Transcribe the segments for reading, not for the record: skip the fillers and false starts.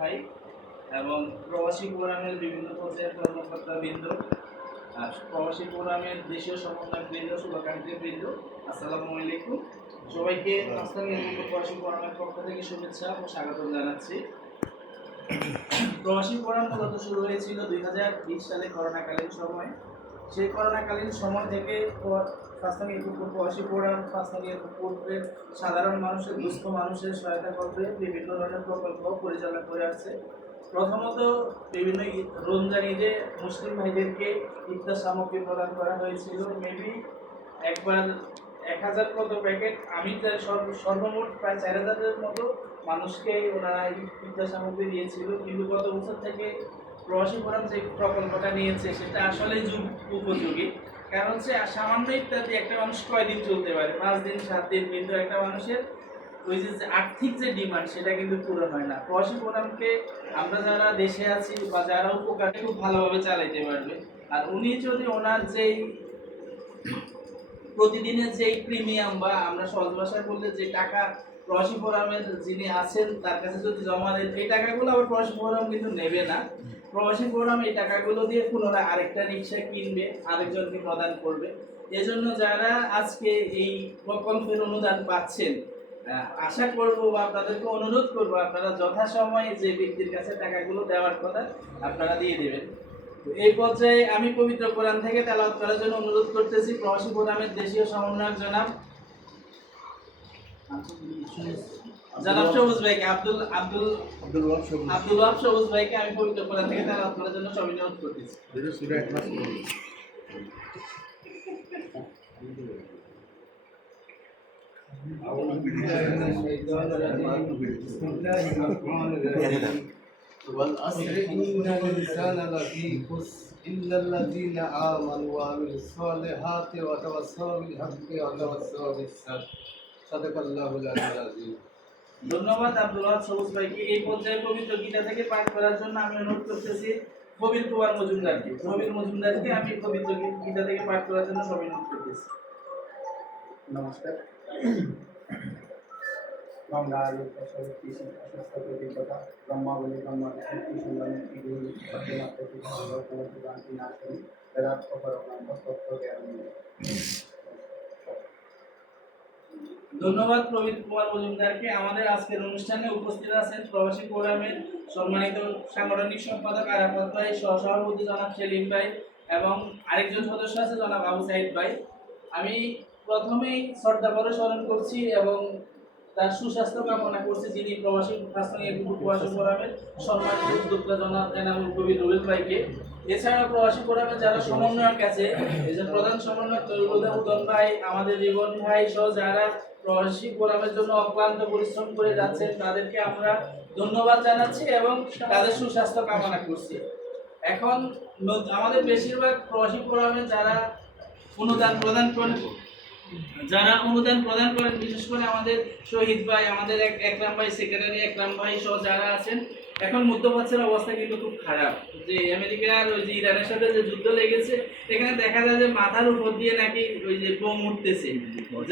ভাই এবং প্রবাসী ফোরামের বিভিন্ন পর্যায়ের কর্মকর্তাবৃন্দ, প্রবাসী ফোরামের দেশীয় সমন্বয়কবৃন্দ, শুভাকাঙ্ক্ষীবৃন্দ, আসসালামু আলাইকুম। সবাইকে পাকিস্তানি প্রবাসী ফোরামের পক্ষ থেকে শুভেচ্ছা ও স্বাগত জানাচ্ছি। প্রবাসী ফোরাম মূলত শুরু হয়েছিল 2020 সালে করোনাকালীন সময়। সেই করোনাকালীন সময় থেকে পাকিস্তানি প্রবাসী ফোরাম পাকিস্তানি এয়ারপোর্টের সাধারণ মানুষের, দুস্থ মানুষের সহায়তা করতে বিভিন্ন ধরনের প্রকল্প পরিচালনা করে আসছে। প্রথমত বিভিন্ন রমজান ঈদে মুসলিম ভাইদেরকে ইফতার সামগ্রী প্রদান করা হয়েছিল। মেবি একবার 1000 মতো প্যাকেট, আমি সর্বমোট প্রায় 4000-এর মতো মানুষকে ওনারা ইফতার সামগ্রী দিয়েছিল। কিন্তু গত বছর থেকে প্রবাসী ফোরাম যে প্রকল্পটা নিয়েছে সেটা আসলে যুগ উপযোগী। কারণ হচ্ছে সামান্য ইফতার দিয়ে একটা মানুষ কয়দিন চলতে পারে, 5 দিন 7 দিন, কিন্তু একটা মানুষের ওই যে আর্থিক যে ডিমান্ড সেটা কিন্তু পূরণ হয় না। প্রবাসী ফোরামকে আমরা যারা দেশে আছি বা যারা উপকার খুব ভালোভাবে চালাইতে পারবে। আর উনি যদি ওনার যেই প্রতিদিনের যেই প্রিমিয়াম বা আমরা সহজ ভাষায় বললে যে টাকা প্রবাসী ফোরামের যিনি আছেন তার কাছে যদি জমা দেন, এই টাকাগুলো আবার প্রবাসী ফোরাম কিন্তু নেবে না। প্রবাসী ফোরাম এই টাকাগুলো দিয়ে পুনরায় আরেকটা রিক্সা কিনবে, আরেকজনকে প্রদান করবে। এজন্য যারা আজকে এই প্রকল্পের অনুদান পাচ্ছেন, আশা করব বা আপনাদেরকে অনুরোধ করব আপনারা যথাসময়ে যে ব্যক্তির কাছে টাকাগুলো দেওয়ার কথা আপনারা দিয়ে দেবেন। এই পর্যায়ে আমি পবিত্র কোরআন থেকে তেলাওয়াত করার জন্য অনুরোধ করতেছি প্রবাসী ফোরামের দেশীয় সমন্বয়ক জনাব সবুজ ভাইকে, আব্দুল ওয়াহাব সবুজ ভাইকে আমি পবিত্র কোরআন থেকে তেলাওয়াত করার জন্য অনুরোধ করতেছি। والعصر إن الإنسان لفي خسر إلا الذين آمنوا وعملوا الصالحات وتواصوا بالحق وتواصوا بالصبر صدق الله العظيم। ধন্যবাদ আব্দুল ওয়াহাব সবুজ ভাইকে। এই পর্যায়ে পবিত্র গীতা থেকে পাঠ করার জন্য আমি অনুরোধ করতেছি কবির কুমার মজুমদারকে। কবির মজুমদারকে আমি পবিত্র গীতা থেকে পাঠ করার জন্য অনুরোধ করতেছি। নমস্কার। গঙ্গা কৃষি স্বাস্থ্য অভিজ্ঞতা ব্রহ্মাবলী ব্রহ্মাবলী সংগ্রামী ধন্যবাদ প্রবীর কুমার মজুমদারকে। আমাদের আজকের অনুষ্ঠানে উপস্থিত আছেন প্রবাসী ফোরামের সম্মানিত সাংগঠনিক সম্পাদক আরাফাত ভাই, সহসভাপতি জনাব সেলিম ভাই এবং আরেকজন সদস্য আছে জনাব আবু সাইদ ভাই। আমি প্রথমেই শ্রদ্ধাভরে স্মরণ করছি এবং তার সুস্বাস্থ্য কামনা করছি যিনি প্রবাসী ফোরামের সম্মানিত উদ্যোক্তা জনাব এনামুল কবির রুবেল ভাইকে। এছাড়া প্রবাসী ফোরামের যারা সমন্বয়ক আছে, এই যে প্রধান সমন্বয়ক উদন ভাই, আমাদের রিবন ভাই সহ যারা প্রবাসী ফোরামের জন্য অক্লান্ত পরিশ্রম করে যাচ্ছেন তাদেরকে আমরা ধন্যবাদ জানাচ্ছি এবং তাদের সুস্বাস্থ্য কামনা করছি। এখন আমাদের বেশিরভাগ প্রবাসী ফোরামে যারা অনুদান প্রদান করেন, বিশেষ করে আমাদের শহীদ ভাই, আমাদের একরাম ভাই, সেক্রেটারি একরাম ভাই সহ যারা আছেন, এখন মধ্যপ্রাচ্যের অবস্থা কিন্তু খুব খারাপ। যে আমেরিকার ওই যে ইরানের সাথে যে যুদ্ধ লেগেছে, এখানে দেখা যায় যে মাথার উপর দিয়ে নাকি ওই যে বোম উঠতেছে।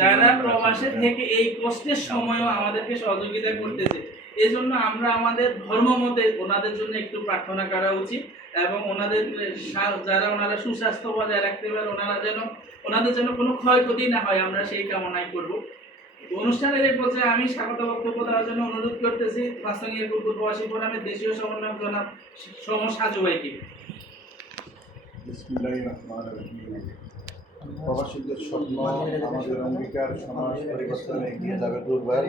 যারা প্রবাসে থেকে এই কষ্টের সময়ও আমাদেরকে সহযোগিতা করতেছে, এই জন্য আমরা আমাদের ধর্ম মতে ওনাদের জন্য একটু প্রার্থনা করা উচিত এবং ওনাদের যারা ওনারা সুস্বাস্থ্য বজায় রাখতে পারে, ওনাদের যেন কোনো ক্ষয়ক্ষতি না হয়, আমরা সেই কামনাই করব। অনুষ্ঠানের এই পর্যায়ে আমি স্বাগত বক্তব্য দেওয়ার জন্য অনুরোধ করতেছি পাকিস্তানি প্রবাসী ফোরামের দেশীয় সমন্বয়ক জনাব সমর সাজু ভাইকে। প্রবাসীদের স্বপ্ন আমাদের অঙ্গীকার, সমাজ পরিবর্তনে এগিয়ে যাবে দুর্বার।